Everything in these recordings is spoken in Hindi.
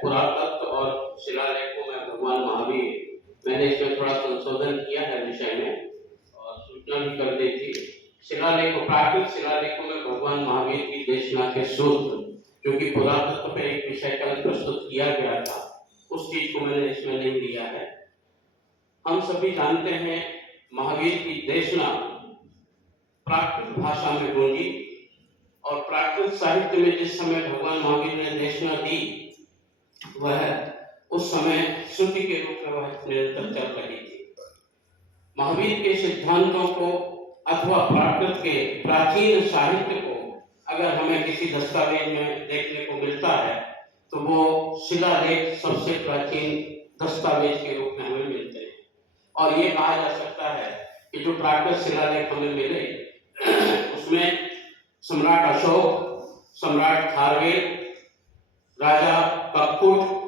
पुरातत्व और शिलालेखों में भगवान महावीर, मैंने इसमें थोड़ा संशोधन किया है विषय में और सूचना भी कर दी थी। शिलालेखों, प्राकृत शिलालेखों में भगवान महावीर की देशना के सूत्र, जो कि पुरातत्व पे एक विषय कल प्रस्तुत किया गया था, उस चीज को मैंने इसमें नहीं लिया है। हम सभी जानते हैं महावीर की देशना प्राकृत भाषा में गूंजी और प्राकृत साहित्य में जिस समय भगवान महावीर ने देशना दी, वह उस समय श्रुति के रूप में वह निरंतर चल रही थी। महावीर के सिद्धांतों को अथवा प्राकृत के प्राचीन साहित्य को अगर हमें किसी दस्तावेज में देखने को मिलता है तो वो शिलालेख सबसे प्राचीन दस्तावेज के रूप में हमें मिलते हैं। और ये कहा जा सकता है कि जो प्राकृत शिलालेख हमें मिले उसमें सम्राट अशोक, सम्राट खारवेल, राजा कपकुट,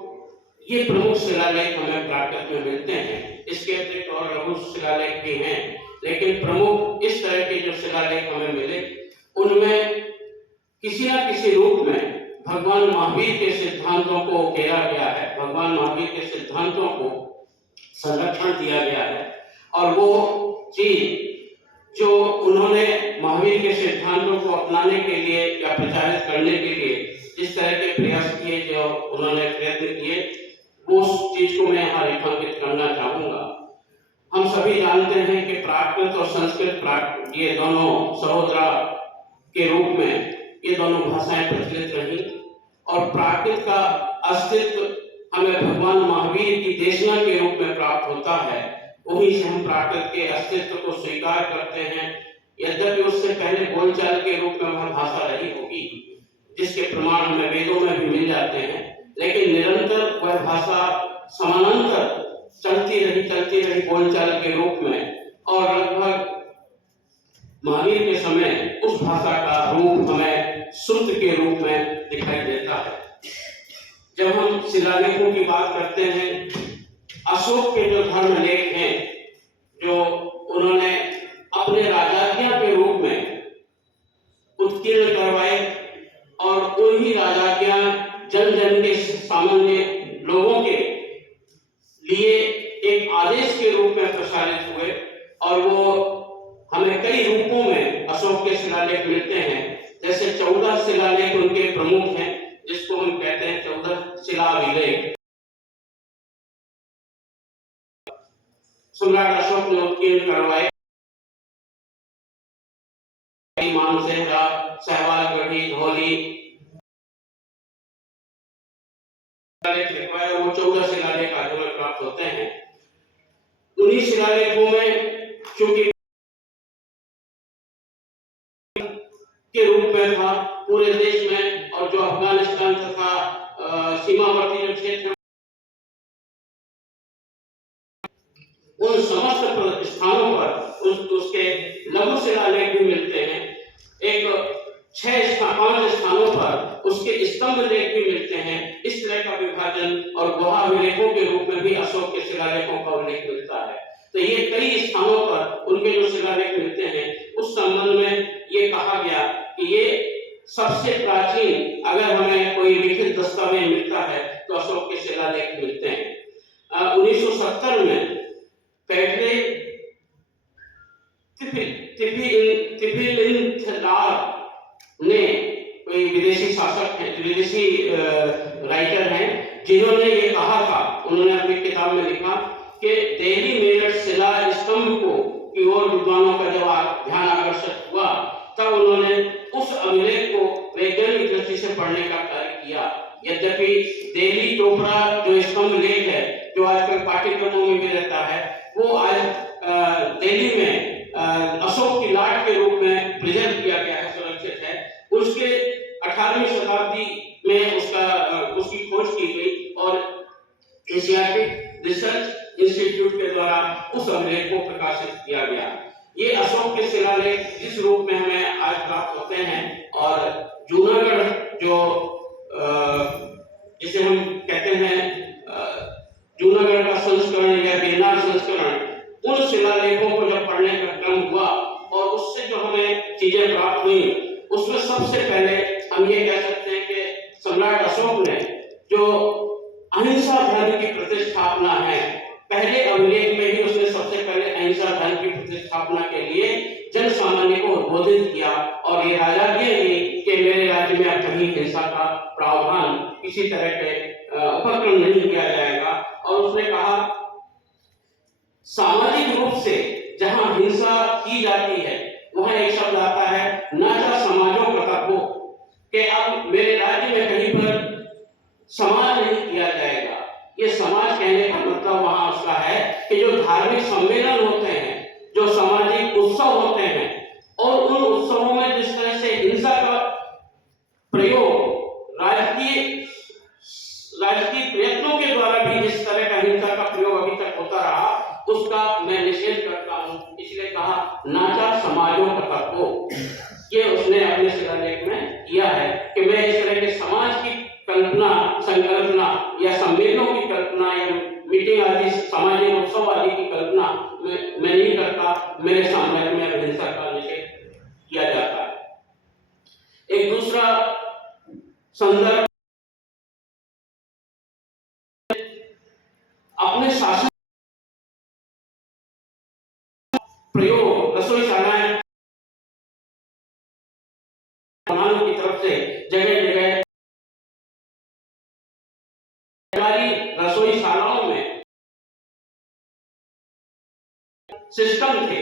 ये प्रमुख शिलालेख हमें प्राकृत में मिलते हैं। इसके अतिरिक्त और लघु शिलालेख भी हैं, लेकिन प्रमुख इस तरह के जो शिलालेख हमें मिले उनमें किसी न किसी रूप में भगवान महावीर के सिद्धांतों को उकेरा गया है, भगवान महावीर के सिद्धांतों को संरक्षण दिया गया है। और वो चीज जो उन्होंने महावीर के सिद्धांतों को अपनाने के लिए या प्रचारित करने के लिए जिस तरह के प्रयास किए, जो उन्होंने प्रयत्न किए, उस चीज को मैं यहाँ रेखांकित करना चाहूंगा। हम सभी जानते हैं कि प्राकृत और संस्कृत, ये दोनों सहोदरा के रूप में ये दोनों भाषाएं प्रचलित रही और प्राकृत का अस्तित्व हमें भगवान महावीर की देशना के रूप में प्राप्त होता है। वहीं से हम प्राकृत के अस्तित्व को स्वीकार करते हैं, यद्यपि उससे पहले बोलचाल के रूप में वह भाषा रही होगी, जिसके प्रमाण हमें वेदों में भी मिल जाते हैं, लेकिन निरंतर वह भाषा समानांतर चलती रही बोलचाल के रूप में। और लगभग महावीर के समय उस भाषा का रूप हमें श्रुत के रूप में दिखाई देता है। जब हम शिलालेखों की बात करते हैं, अशोक के जो धर्म लेख हैं, जो उन्होंने अपने राजाज्ञा के रूप में उत्कीर्ण करवाए और उन्हीं राजाज्ञा जन जन के सामान्य लोगों के लिए एक आदेश के रूप में प्रसारित हुए और वो हमें कई रूपों में अशोक के शिलालेख मिलते हैं। जैसे 14 शिलालेख उनके प्रमुख हैं, जिसको हम कहते हैं 14 शिलाभिलेख। सम्राट अशोक ने उत्कीर्ण करवाए मानसेहरा, सहवालगढ़ी, धौली, वो 14 शिलालेख आज हमें प्राप्त होते हैं। उन्हीं शिलालेखों में चूंकि के रूप में था पूरे देश में, और जो अफगानिस्तान तथा सीमावर्ती जो क्षेत्र उन समस्त स्थानों पर उसके लघु शिलालेख भी मिलते हैं। एक 5 स्थानों पर उसके स्तंभ लेख भी मिलते हैं। इस तरह का विभाजन और गुहा अभिलेखों के रूप में भी अशोक के शिलालेखों का उल्लेख मिलता है। तो ये कई स्थानों पर उनके जो शिलालेख मिलते हैं, उस संबंध में ये कहा गया कि ये सबसे प्राचीन, अगर हमें कोई लिखित दस्तावेज मिलता है तो अशोक के शिलालेख मिलते हैं। 1970 में पहले ने, कोई विदेशी शासक हैं, विदेशी राइटर हैं, जिन्होंने ये कहा था, उन्होंने अपनी किताब में लिखा कि दिल्ली मेरठ शिला स्तंभ को की ओर विद्वानों का जब ध्यान आकर्षित हुआ, तब उन्होंने उस अभिलेख को वैज्ञानिक दृष्टि से पढ़ने का कार्य किया। यद्यपि दिल्ली टोपरा जो स्तंभ लेख है, जो आजकल पाठ्यक्रमों में भी रहता है, वो आज दिल्ली में अशोक की लाट के रूप में प्रिजर्व किया गया है, सुरक्षित है। उसके 18वीं शताब्दी में उसकी खोज की गई और एशियाटिक रिसर्च इंस्टीट्यूट के द्वारा उस अभिलेख को प्रकाशित किया गया। ये अशोक के शिलालेख जिस रूप में हमें आज प्राप्त होते हैं, और जूनागढ़ जो जिसे हम कहते हैं जूनागढ़ का संस्करण या गिरनार संस्करण, उन शिलालेखों को जब पढ़ने का क्रम हुआ और उससे जो हमें चीजें प्राप्त हुई, उसमें सबसे पहले हम ये कह सकते हैं कि सम्राट अशोक ने जो पहले अभिलेख में ही उसने सबसे पहले अहिंसा धर्म की प्रतिष्ठापना के लिए जन सामान्य को उद्बोधित किया और ये आजादी दी कि मेरे राज्य में अब कहीं हिंसा का प्रावधान किसी तरह के उपक्रम नहीं किया जाएगा। और उसने कहा सामाजिक रूप से जहां हिंसा की जाती है वहां एक शब्द आता है नाचा समाजों कतको, कि अब मेरे राज्य में कहीं पर समाज नहीं किया जाएगा। ये समाज कहने का मतलब वहां उसका है कि जो धार्मिक सम्मेलन होते हैं, जो सामाजिक उत्सव होते हैं, और उन उत्सवों में जिस तरह से हिंसा का प्रयोग राजकीय प्रयत्नों के द्वारा भी जिस तरह का हिंसा का प्रयोग अभी तक होता रहा, उसका मैं निषेध करता हूं। इसलिए कहा नाचा समाजों का को, ये उसने अपने शिलालेख में किया है कि मैं इस तरह के समाज की कल्पना, संकल्पना या सम्मेलनों की कल्पना या मीटिंग आदि सामाजिक उत्सव आदि की कल्पना मैं नहीं करता। मेरे साम्राज्य में हिंसा का निषेध किया जाता है। एक दूसरा संदर्भ अपने शासन प्रयोग रसोईशालाएं की तरफ से जगह जगह सरकारी रसोईशालाओं में सिस्टम थे